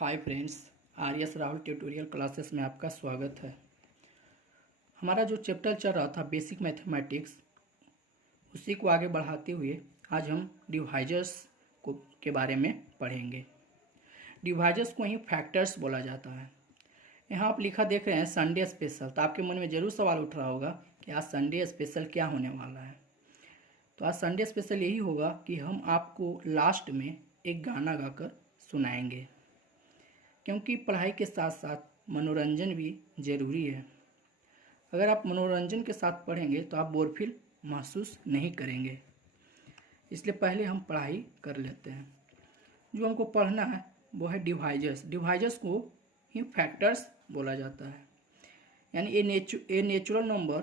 Hi friends, RS. Rahul tutorial classes में आपका स्वागत है। हमारा जो चैप्टर चल रहा था बेसिक मैथमेटिक्स, उसी को आगे बढ़ाते हुए आज हम डिवाइजर्स के बारे में पढ़ेंगे। डिवाइजर्स को ही फैक्टर्स बोला जाता है। यहाँ आप लिखा देख रहे हैं संडे स्पेशल, तो आपके मन में ज़रूर सवाल उठ रहा होगा कि आज संडे स्पेशल क्या होने वाला है। तो आज संडे स्पेशल यही होगा कि हम आपको लास्ट में एक गाना गाकर सुनाएंगे, क्योंकि पढ़ाई के साथ साथ मनोरंजन भी ज़रूरी है। अगर आप मनोरंजन के साथ पढ़ेंगे तो आप बोर फील महसूस नहीं करेंगे। इसलिए पहले हम पढ़ाई कर लेते हैं। जो हमको पढ़ना है वो है डिवाइजर्स। डिवाइजर्स को ही फैक्टर्स बोला जाता है। यानी a natural number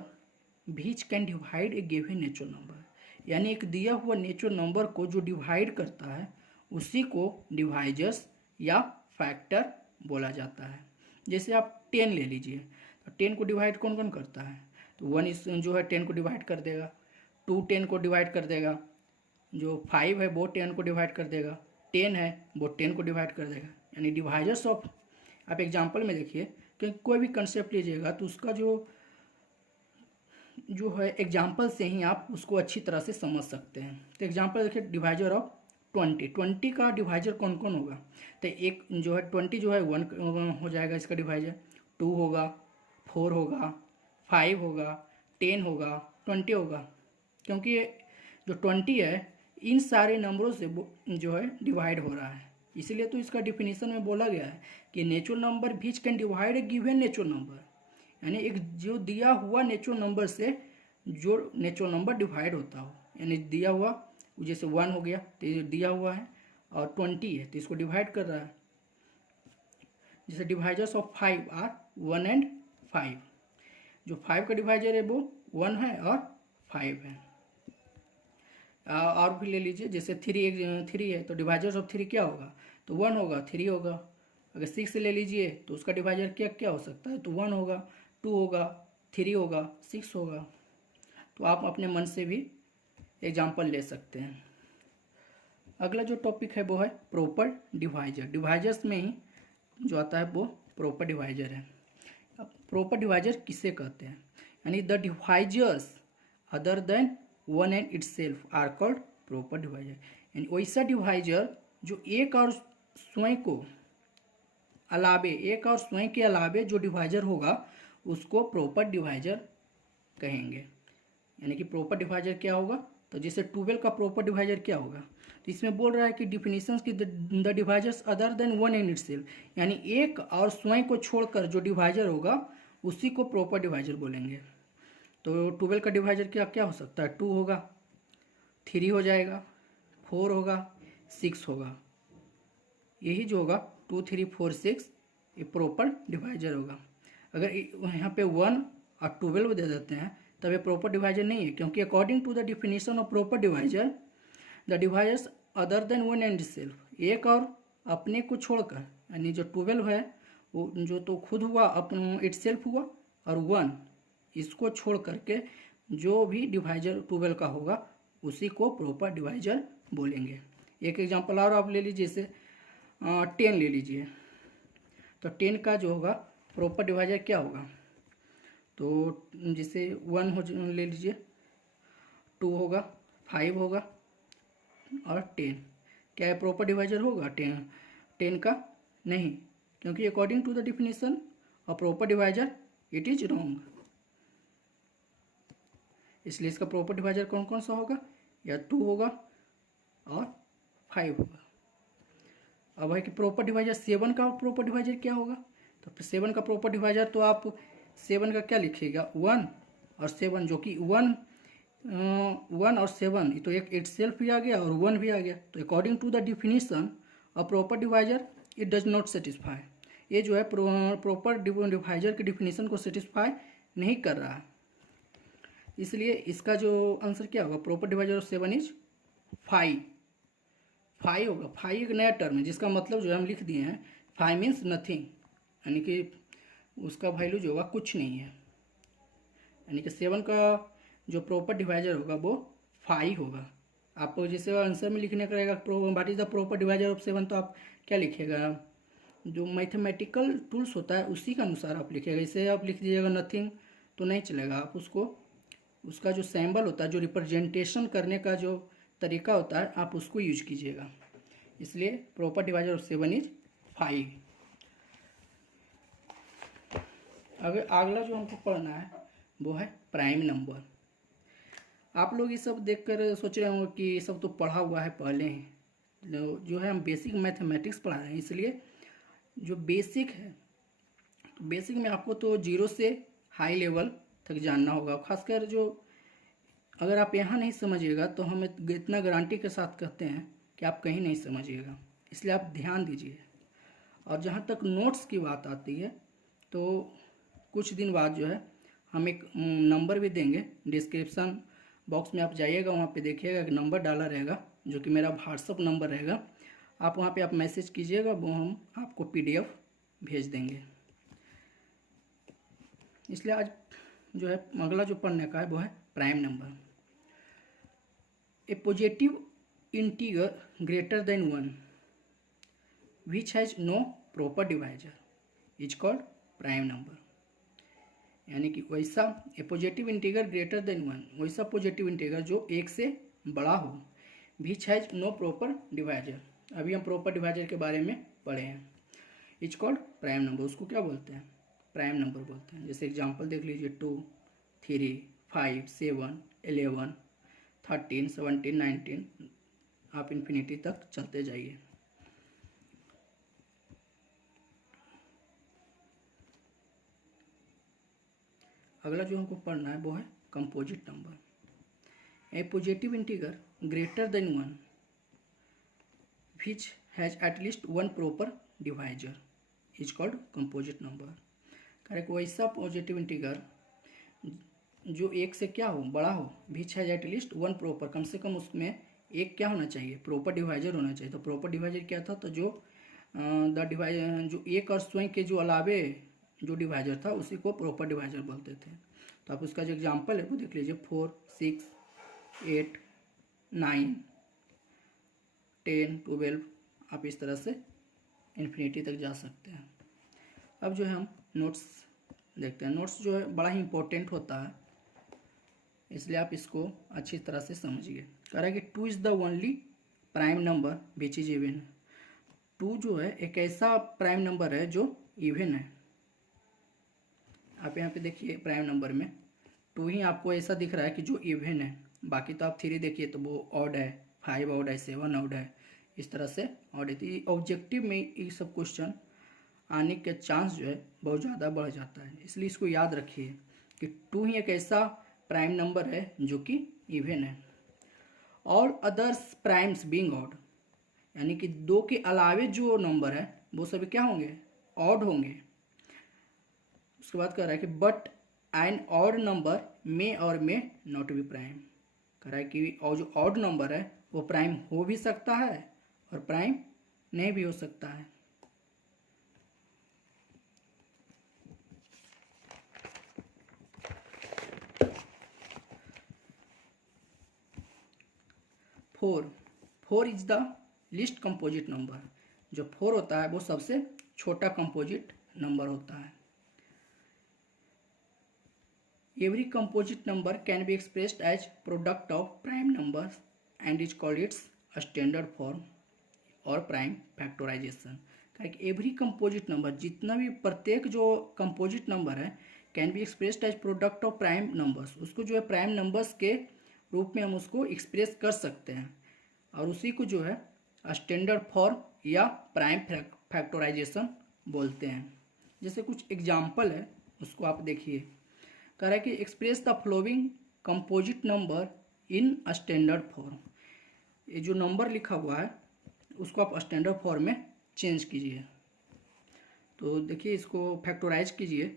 which can divide A given natural number, यानी एक दिया हुआ नेचुरल नंबर को जो डिवाइड करता है उसी को डिवाइजर्स या फैक्टर बोला जाता है। जैसे आप 10 ले लीजिए, तो 10 को डिवाइड कौन कौन करता है? तो 1 इस जो है 10 को डिवाइड कर देगा, 2 10 को डिवाइड कर देगा, जो 5 है वो 10 को डिवाइड कर देगा, 10 है वो 10 को डिवाइड कर देगा। यानी डिवाइजर्स ऑफ, आप एग्जाम्पल में देखिए कि कोई भी कंसेप्ट लीजिएगा तो उसका जो है एग्जाम्पल से ही आप उसको अच्छी तरह से समझ सकते हैं। तो एग्जाम्पल देखिए, डिवाइजर ऑफ 20 का डिवाइजर कौन कौन होगा? तो एक जो है 20 जो है 1 हो जाएगा, इसका डिवाइजर 2 होगा, 4 होगा, 5 होगा, 10 होगा, 20 होगा। क्योंकि ये जो 20 है इन सारे नंबरों से जो है डिवाइड हो रहा है, इसलिए तो इसका डिफिनीशन में बोला गया है कि natural number which can divide A given natural number, यानी एक जो दिया हुआ नेचुरल नंबर से जो नेचुरल नंबर डिवाइड होता हो। यानी दिया हुआ जैसे 1 हो गया तो ये दिया हुआ है, और 20 है तो इसको डिवाइड कर रहा है। जैसे डिवाइजर्स ऑफ 5 आर 1 एंड 5। जो 5 का डिवाइजर है वो 1 है और 5 है। और भी ले लीजिए, जैसे 3 है तो डिवाइजर्स ऑफ 3 क्या होगा? तो 1 होगा, 3 होगा। अगर 6 ले लीजिए तो उसका डिवाइजर क्या क्या हो सकता है? तो 1 होगा, 2 होगा, 3 होगा, 6 होगा। तो आप अपने मन से भी एग्जाम्पल ले सकते हैं। अगला जो टॉपिक है वो है प्रॉपर डिवाइजर। डिवाइजर्स में ही जो आता है वो प्रॉपर डिवाइजर है। अब प्रॉपर डिवाइजर किसे कहते हैं? यानी the divisors other than 1 and itself are called proper divisor. यानी वैसा डिवाइजर जो एक और स्वयं के अलावे जो डिवाइजर होगा उसको प्रॉपर डिवाइजर कहेंगे। यानी कि प्रॉपर डिवाइजर क्या होगा? तो जैसे 12 का प्रॉपर डिवाइजर क्या होगा? तो इसमें बोल रहा है कि डिफिनीशंस की the divisors other than 1 and itself, यानी एक और स्वयं को छोड़कर जो डिवाइजर होगा उसी को प्रॉपर डिवाइजर बोलेंगे। तो 12 का डिवाइजर क्या क्या हो सकता है? 2 होगा, 3 हो जाएगा, 4 होगा, 6 होगा। यही जो होगा 2 3 4 6 ये प्रॉपर डिवाइजर होगा। अगर यहाँ पे 1 और 12 दे देते हैं तब ये प्रॉपर डिवाइजर नहीं है, क्योंकि according to the definition of proper divisor the divisors other than 1 and self, एक और अपने को छोड़कर, यानी जो 12 है वो जो तो खुद हुआ, अपन इट सेल्फ हुआ, और 1 इसको छोड़ करके जो भी डिवाइजर 12 का होगा उसी को प्रॉपर डिवाइजर बोलेंगे। एक एग्जांपल और आप ले लीजिए, जैसे 10 ले लीजिए, तो 10 का जो होगा प्रॉपर डिवाइजर क्या होगा? तो जैसे 1 हो ले लीजिए, 2 होगा, 5 होगा और 10। क्या है प्रॉपर डिवाइजर होगा 10 का? नहीं, क्योंकि according to the definition of proper divisor it is wrong. इसलिए इसका प्रॉपर डिवाइजर कौन कौन सा होगा? या 2 होगा और 5 होगा। अब है कि प्रॉपर डिवाइजर 7 का प्रॉपर डिवाइजर क्या होगा? तो 7 का प्रॉपर डिवाइजर तो आप 7 का क्या लिखिएगा? 1 और 7, जो कि 1 और 7 तो एक इट सेल्फ भी आ गया और 1 भी आ गया। तो according to the definition of proper divisor it does not satisfy. ये जो है प्रॉपर डिवाइजर के डिफिनीशन को सेटिस्फाई नहीं कर रहा है। इसलिए इसका जो आंसर क्या होगा? प्रॉपर डिवाइजर ऑफ 7 इज 5 होगा। 5 एक नया टर्म है जिसका मतलब जो है हम लिख दिए हैं 5 मीन्स नथिंग, यानी कि उसका वैल्यू जो होगा कुछ नहीं है। यानी कि 7 का जो प्रॉपर डिवाइजर होगा वो 5 होगा। आपको जैसे आंसर में लिखने का रहेगा what is the proper divisor of 7, तो आप क्या लिखिएगा? जो मैथमेटिकल टूल्स होता है उसी के अनुसार आप लिखिएगा। इसे आप लिख दीजिएगा नथिंग तो नहीं चलेगा, आप उसको उसका जो सैम्बल होता है, जो रिप्रेजेंटेशन करने का जो तरीका होता है, आप उसको यूज कीजिएगा। इसलिए प्रॉपर डिवाइजर ऑफ 7 इज 5। अगर अगला जो हमको पढ़ना है वो है प्राइम नंबर। आप लोग ये सब देखकर सोच रहे होंगे कि ये सब तो पढ़ा हुआ है पहले ही, जो है हम बेसिक मैथमेटिक्स पढ़ा रहे हैं, इसलिए जो बेसिक है तो बेसिक में आपको तो 0 से हाई लेवल तक जानना होगा। खासकर जो अगर आप यहाँ नहीं समझिएगा तो हम इतना गारंटी के साथ कहते हैं कि आप कहीं नहीं समझिएगा, इसलिए आप ध्यान दीजिए। और जहाँ तक नोट्स की बात आती है तो कुछ दिन बाद जो है हम एक नंबर भी देंगे, डिस्क्रिप्शन बॉक्स में आप जाइएगा, वहाँ पे देखिएगा एक नंबर डाला रहेगा जो कि मेरा व्हाट्सअप नंबर रहेगा। आप वहाँ पे आप मैसेज कीजिएगा, वो हम आपको PDF भेज देंगे। इसलिए आज जो है अगला जो पढ़ने का है वो है prime number. A positive integer greater than 1 which has no proper divisor is called prime number. यानी कि वैसा a positive integer greater than 1, वैसा पॉजिटिव इंटीगर जो 1 से बड़ा हो, which has no proper divisor, अभी हम प्रॉपर डिवाइजर के बारे में पढ़े हैं, इज कॉल्ड प्राइम नंबर। उसको क्या बोलते हैं? प्राइम नंबर बोलते हैं। जैसे एग्जांपल देख लीजिए 2, 3, 5, 7, 11, 13, 17, 19, आप इन्फिनिटी तक चलते जाइए। अगला जो हमको पढ़ना है वो है composite number. A positive integer greater than 1 which has at least 1 proper divisor is called composite number. Correct, वैसा पॉजिटिव इंटीगर जो 1 से क्या हो, बड़ा हो, विच हैज एटलीस्ट 1 प्रॉपर, कम से कम उसमें एक क्या होना चाहिए, प्रॉपर डिवाइजर होना चाहिए। तो प्रॉपर डिवाइजर क्या था? तो जो द डिवाइजर जो एक और स्वयं के जो अलावे जो डिवाइजर था उसी को प्रॉपर डिवाइजर बोलते थे। तो आप उसका जो एग्जांपल है वो देख लीजिए, 4, 6, 8, 9, 10, 12, आप इस तरह से इन्फिनिटी तक जा सकते हैं। अब जो है हम नोट्स देखते हैं। नोट्स जो है बड़ा ही इम्पोर्टेंट होता है, इसलिए आप इसको अच्छी तरह से समझिए। कह रहा है कि 2 is the only prime number which is even. 2 जो है एक ऐसा प्राइम नंबर है जो इवन है। आप यहाँ पे देखिए प्राइम नंबर में 2 ही आपको ऐसा दिख रहा है कि जो इवन है, बाकी तो आप 3 देखिए तो वो ऑड है, 5 ऑड है, 7 ऑड है, इस तरह से ऑड है। तो ऑब्जेक्टिव में ये सब क्वेश्चन आने के चांस जो है बहुत ज़्यादा बढ़ जाता है, इसलिए इसको याद रखिए कि 2 ही एक ऐसा प्राइम नंबर है जो कि इवन है। All others primes being odd, यानी कि 2 के अलावे जो नंबर है वो सभी क्या होंगे? ऑड होंगे। उसके बाद कह रहा है कि बट एन ऑड नंबर मे और मे नॉट बी प्राइम। कह रहा है कि और जो ऑड नंबर है वो प्राइम हो भी सकता है और प्राइम नहीं भी हो सकता है। Four is the least composite number. जो 4 होता है वो सबसे छोटा कंपोजिट नंबर होता है। Every composite number can be expressed as product of prime numbers and is called its standard form और prime factorisation. Every composite number, जितना भी प्रत्येक जो कंपोजिट नंबर है, can be expressed as product of prime numbers. उसको जो है prime numbers के रूप में हम उसको एक्सप्रेस कर सकते हैं और उसी को जो है स्टैंडर्ड फॉर्म या प्राइम फैक्टराइजेशन बोलते हैं। जैसे कुछ एग्जाम्पल है उसको आप देखिए। कह रहा है कि express the flowing composite number in standard form. ये जो नंबर लिखा हुआ है उसको आप स्टैंडर्ड फॉर्म में चेंज कीजिए। तो देखिए इसको फैक्टराइज कीजिए।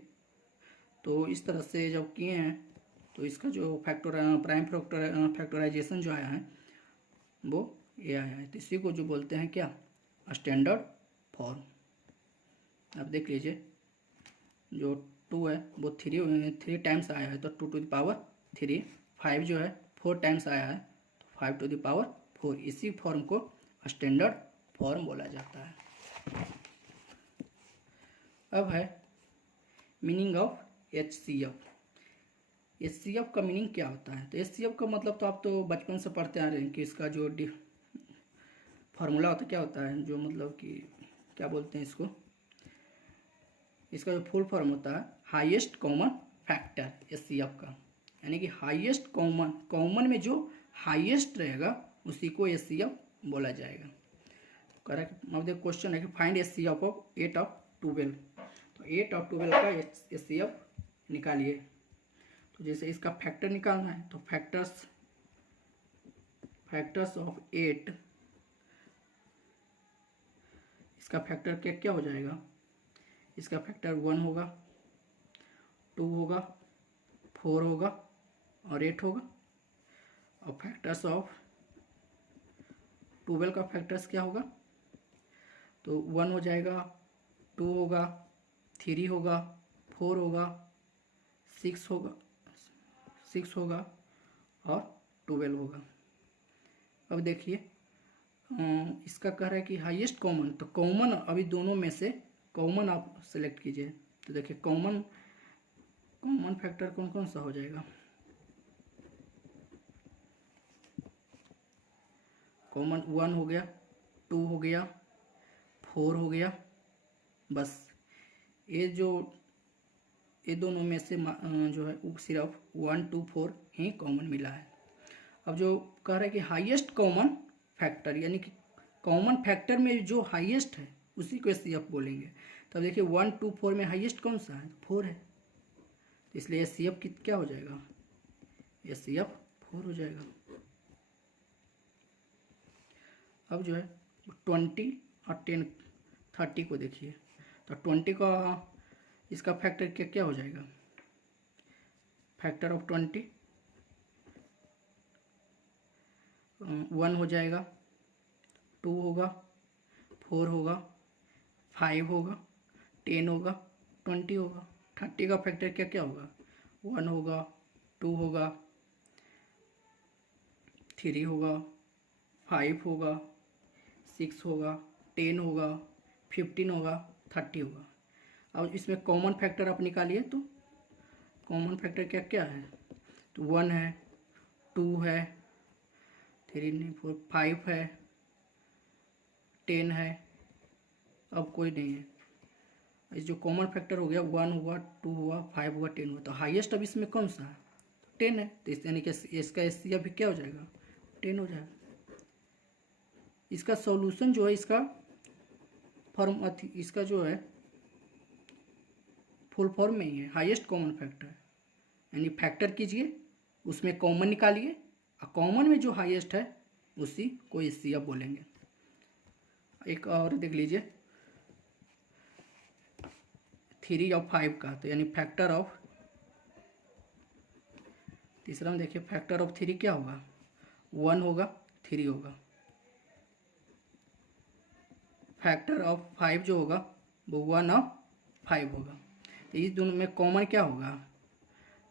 तो इस तरह से जब किए हैं तो इसका जो प्राइम फैक्टराइजेशन जो आया है वो ये आया है। तो इसी को जो बोलते हैं क्या? Standard form. आप देख लीजिए जो 2 है वो 3 टाइम्स आया है तो 2 टू द पावर 3। 5 जो है 4 टाइम्स आया है तो 5 टू द पावर 4। इसी फॉर्म को स्टैंडर्ड फॉर्म बोला जाता है। अब है मीनिंग ऑफ HCF। HCF का मीनिंग क्या होता है? तो HCF का मतलब तो आप तो बचपन से पढ़ते आ रहे हैं कि इसका जो फार्मूला होता है क्या होता है, जो मतलब कि क्या बोलते हैं इसको, इसका जो फुल फॉर्म होता है हाईएस्ट कॉमन फैक्टर HCF का, यानी कि हाईएस्ट कॉमन में जो हाईएस्ट रहेगा उसी को HCF बोला जाएगा। करेक्ट। अब देखो क्वेश्चन है कि फाइंड HCF ऑफ 8 ऑफ 12। तो 8 ऑफ 12 का HCF निकालिए। तो जैसे इसका फैक्टर निकालना है तो फैक्टर्स ऑफ 8, इसका फैक्टर क्या क्या हो जाएगा? इसका फैक्टर 1 होगा, 2 होगा, 4 होगा और 8 होगा। और फैक्टर्स ऑफ 12 का फैक्टर्स क्या होगा? तो 1 हो जाएगा, 2 होगा, 3 होगा, 4 होगा, 6 होगा और 12 होगा। अब देखिए इसका कह रहा है कि हाईएस्ट कॉमन, तो कॉमन अभी दोनों में से कॉमन आप सेलेक्ट कीजिए। तो देखिए कॉमन फैक्टर कौन कौन सा हो जाएगा? कॉमन 1 हो गया, 2 हो गया, 4 हो गया, बस ये दोनों में से जो है वो सिर्फ 1, 2, 4 ही कॉमन मिला है। अब जो कह रहा है कि हाईएस्ट कॉमन फैक्टर, यानी कि कॉमन फैक्टर में जो हाईएस्ट है उसी को HCF बोलेंगे। तो देखिए 1, 2, 4 में हाईएस्ट कौन सा है? 4 है, तो इसलिए HCF क्या हो जाएगा? HCF 4 हो जाएगा। अब जो है 20 और 10, 30 को देखिए। तो 20 का इसका फैक्टर क्या क्या हो जाएगा? फैक्टर ऑफ 20 1 हो जाएगा, 2 होगा, 4 होगा, 5 होगा, 10 होगा, 20 होगा। 30 का फैक्टर क्या क्या होगा? 1 होगा, 2 होगा, 3 होगा, 5 होगा, 6 होगा, 10 होगा, 15 होगा, 30 होगा। अब इसमें कॉमन फैक्टर आप निकालिए। तो कॉमन फैक्टर क्या क्या है? तो 1 है, 2 है, 3 नहीं 4, 5 है, 10 है, अब कोई नहीं है। इस जो कॉमन फैक्टर हो गया 1 हुआ, 2 हुआ, 5 हुआ, 10 हुआ। तो हाईएस्ट अब इसमें कौन सा है? 10 है, तो यानी कि इसका HCF भी क्या हो जाएगा? 10 हो जाएगा। इसका सॉल्यूशन जो है, इसका इसका जो है फुल फॉर्म में ही है हाईएस्ट कॉमन फैक्टर, यानी फैक्टर कीजिए, उसमें कॉमन निकालिए और कॉमन में जो हाईएस्ट है उसी को HCF बोलेंगे। एक और देख लीजिए 3 और 5 का, तो यानी फैक्टर ऑफ, तीसरा में देखिए फैक्टर ऑफ 3 क्या होगा? 1 होगा, 3 होगा। फैक्टर ऑफ 5 जो होगा वो 1 और 5 होगा। तो इस दोनों में कॉमन क्या होगा?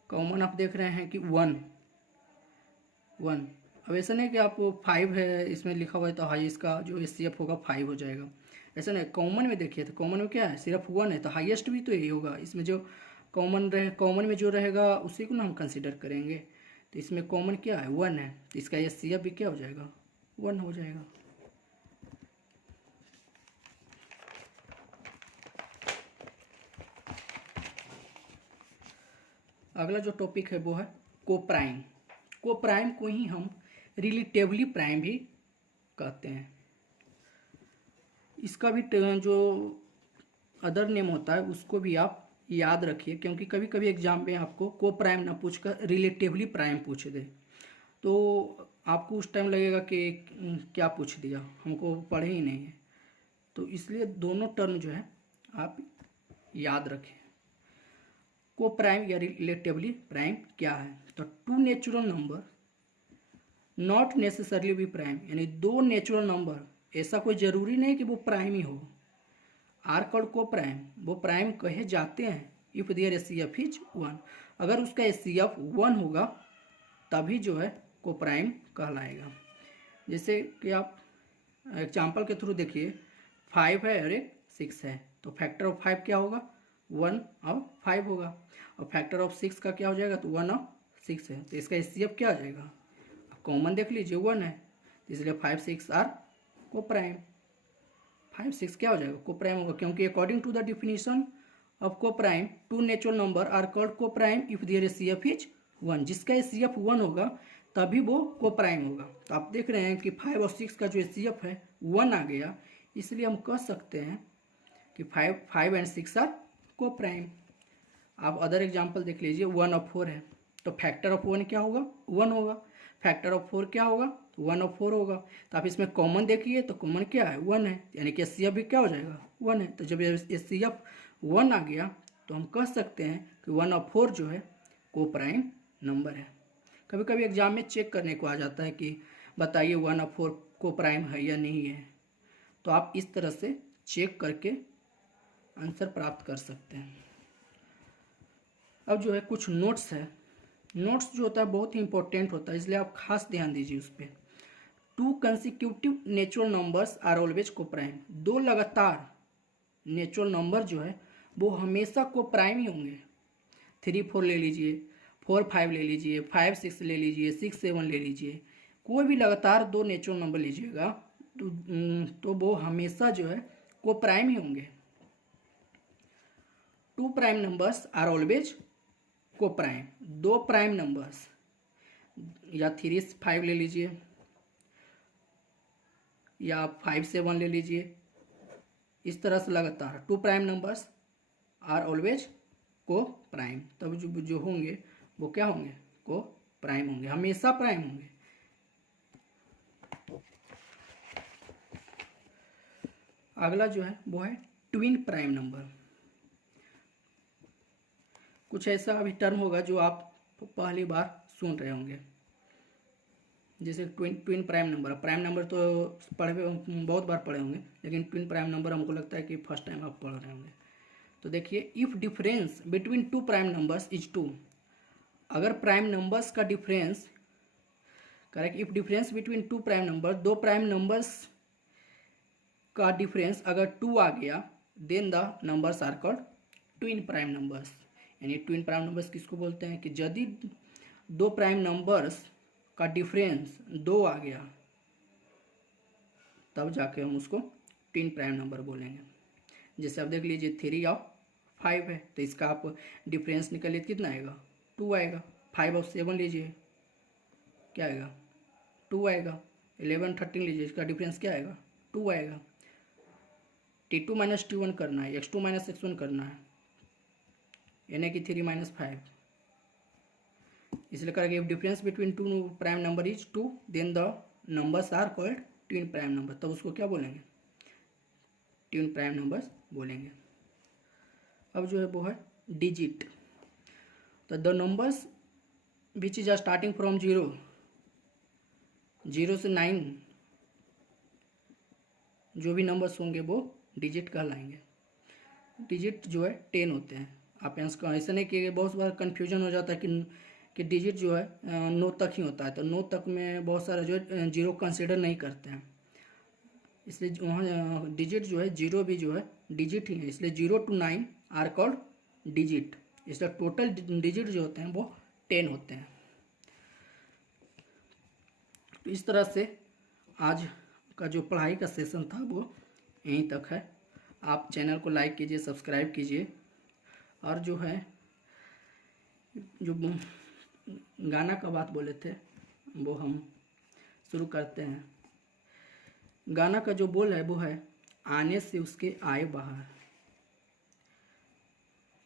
कॉमन आप देख रहे हैं कि 1। अब ऐसा नहीं कि आप 5 है इसमें लिखा हुआ है तो हाई इसका जो HCF होगा 5 हो जाएगा, ऐसा नहीं। कॉमन में देखिए तो कॉमन में क्या है? सिर्फ 1 है, तो हाईएस्ट भी तो यही होगा। इसमें जो कॉमन में जो रहेगा उसी को ना हम कंसिडर करेंगे। तो इसमें कॉमन क्या है? 1 है, तो इसका HCF भी क्या हो जाएगा? 1 हो जाएगा। अगला जो टॉपिक है वो है कोप्राइम। कोप्राइम को ही हम रिलेटिवली प्राइम भी कहते हैं। इसका भी जो अदर नेम होता है उसको भी आप याद रखिए, क्योंकि कभी कभी एग्जाम में आपको कोप्राइम ना पूछकर रिलेटिवली प्राइम पूछ दे तो आपको उस टाइम लगेगा कि क्या पूछ दिया, हमको पढ़े ही नहीं है। तो इसलिए दोनों टर्म जो है आप याद रखें। कोप्राइम या रिलेटिवली प्राइम क्या है? तो 2 natural number not necessarily be prime, यानी 2 नेचुरल नंबर, ऐसा कोई जरूरी नहीं कि वो प्राइम ही हो, आर कॉल्ड को प्राइम, वो प्राइम कहे जाते हैं इफ देयर HCF इज 1। अगर उसका HCF 1 होगा तभी जो है को प्राइम कहलाएगा। जैसे कि आप एग्जाम्पल के थ्रू देखिए 5 है और एक 6 है, तो फैक्टर ऑफ 5 क्या होगा, 1 और 5 होगा। और फैक्टर ऑफ 6 का क्या हो जाएगा, तो 1 और 6 है, तो इसका HCF क्या आ जाएगा, कॉमन देख लीजिए 1 है, तो इसलिए 5 6 आर को प्राइम। 5 6 क्या हो जाएगा, को प्राइम होगा, क्योंकि according to the definition of coprime two natural number are called coprime if there HCF is 1। जिसका HCF 1 होगा तभी वो को प्राइम होगा। तो आप देख रहे हैं कि 5 और 6 का जो HCF है 1 आ गया, इसलिए हम कह सकते हैं कि 5 एंड 6 आर को प्राइम। आप अदर एग्जाम्पल देख लीजिए, 1 और 4 है, तो फैक्टर ऑफ 1 क्या होगा, 1 होगा। फैक्टर ऑफ 4 क्या होगा, 1 और 4 होगा। तो आप इसमें कॉमन देखिए, तो कॉमन क्या है, 1 है, यानी कि HCF भी क्या हो जाएगा, 1 है। तो जब HCF 1 आ गया तो हम कह सकते हैं कि 1 और 4 जो है को प्राइम नंबर है। कभी कभी एग्जाम में चेक करने को आ जाता है कि बताइए 1 और 4 को प्राइम है या नहीं है, तो आप इस तरह से चेक करके आंसर प्राप्त कर सकते हैं। अब जो है कुछ नोट्स है, नोट्स जो होता है बहुत ही इंपॉर्टेंट होता है, इसलिए आप खास ध्यान दीजिए उस पर। 2 consecutive natural numbers are always coprime. 2 लगातार नेचुरल नंबर जो है वो हमेशा को प्राइम ही होंगे। 3 4 ले लीजिए, 4 5 ले लीजिए, 5 6 ले लीजिए, 6 7 ले लीजिए, कोई भी लगातार 2 नेचुरल नंबर लीजिएगा तो वो हमेशा जो है को प्राइम ही होंगे। 2 prime numbers are always coprime. 2 prime numbers या 3 5 ले लीजिए या 5 7 ले लीजिए, इस तरह से लगातार 2 प्राइम नंबर्स आर ऑलवेज को प्राइम। तब जो होंगे वो क्या होंगे, को प्राइम होंगे, हमेशा प्राइम होंगे। अगला जो है वो है ट्विन प्राइम नंबर। कुछ ऐसा अभी टर्म होगा जो आप पहली बार सुन रहे होंगे, जैसे twin prime number. Prime number तो पढ़े बहुत बार पढ़े होंगे, लेकिन ट्विन प्राइम नंबर हमको लगता है कि फर्स्ट टाइम आप पढ़ रहे होंगे। तो देखिए, if difference between 2 prime numbers is 2। अगर प्राइम नंबर्स का difference correct, if difference between 2 prime number, 2 prime numbers का डिफरेंस अगर 2 आ गया, then the numbers are called twin prime numbers. यानी ट्विन प्राइम नंबर्स किसको बोलते हैं कि यदि 2 प्राइम नंबर्स का डिफरेंस 2 आ गया तब जाके हम उसको ट्विन प्राइम नंबर बोलेंगे। जैसे आप देख लीजिए 3 और 5 है, तो इसका आप डिफरेंस निकालिए, कितना आएगा, 2 आएगा। 5 और 7 लीजिए, क्या आएगा, 2 आएगा। 11 13 लीजिए, इसका डिफरेंस क्या आएगा, 2 आएगा। T2 माइनस T1 करना है, X2 माइनस X1 करना है, यानी कि 3 माइनस 5। इसलिए करेंगे if difference between 2 prime number is 2 then the numbers are called twin prime number. तब उसको क्या बोलेंगे, ट्विन प्राइम नंबर्स बोलेंगे। अब जो है वो है डिजिट। तो the numbers which is starting from 0 से 9, जो भी नंबर्स होंगे वो डिजिट कहलाएंगे। डिजिट जो है 10 होते हैं। आप ऐसा नहीं कि बहुत बार कन्फ्यूजन हो जाता है कि डिजिट जो है 9 तक ही होता है, तो 9 तक में बहुत सारा जो है 0 कंसिडर नहीं करते हैं, इसलिए वहाँ डिजिट जो है 0 भी जो है डिजिट ही है, इसलिए 0 to 9 आर कॉल्ड डिजिट। इसलिए टोटल डिजिट जो होते हैं वो 10 होते हैं। तो इस तरह से आज का जो पढ़ाई का सेशन था वो यहीं तक है। आप चैनल को लाइक कीजिए, सब्सक्राइब कीजिए, और जो है जो गाना का बात बोले थे वो हम शुरू करते हैं। गाना का जो बोल है वो है, आने से उसके आए बाहर,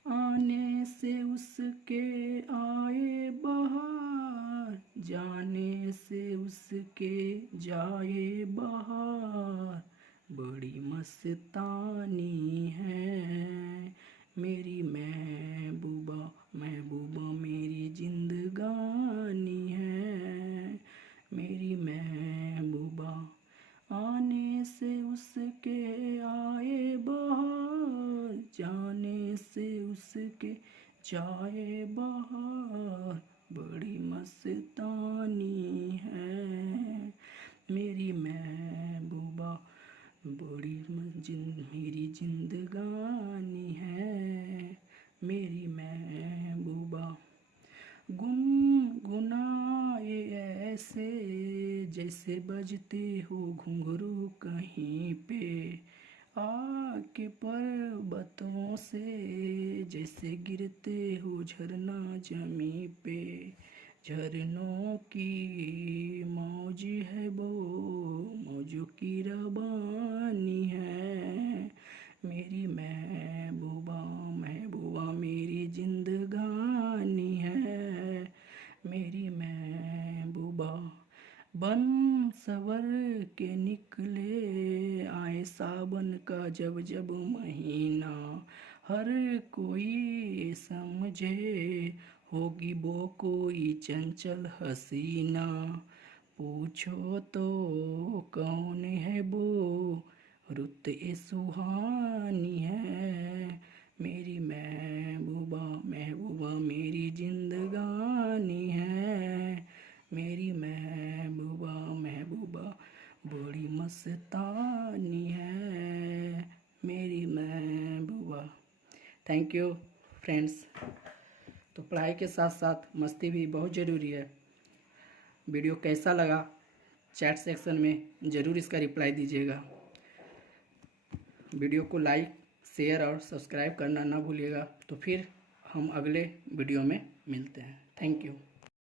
आने से उसके आए बाहर, जाने से उसके जाए बाहर, बड़ी मस्तानी है मेरी महबूबा, महबूबा मेरी जिंदगानी है मेरी महबूबा। आने से उसके आए बाहर, जाने से उसके जाए बाहर, बड़ी मस्तानी है मेरी महबूबा मेरी जिंदगानी है मेरी महबूबा, गुनगुनाए ऐसे जैसे बजते हो घुंघरू कहीं पे, आके पर्वतों से जैसे गिरते हो झरना जमी पे, झरनों की मौज है वो मौजों की रबानी है मेरी महबूबा, महबूबा मेरी जिंदगानी है मेरी महबूबा। बन सवर के निकले आए सावन का जब जब महीना, हर कोई समझे होगी वो कोई चंचल हसीना, पूछो तो कौन है वो रुत ए सुहानी है मेरी महबूबा, महबूबा मेरी जिंदगानी है मेरी महबूबा, महबूबा बड़ी मस्तानी है मेरी महबूबा। Thank you friends. तो पढ़ाई के साथ साथ मस्ती भी बहुत ज़रूरी है। वीडियो कैसा लगा चैट सेक्शन में ज़रूर इसका रिप्लाई दीजिएगा। वीडियो को लाइक शेयर और सब्सक्राइब करना ना भूलिएगा। तो फिर हम अगले वीडियो में मिलते हैं। Thank you.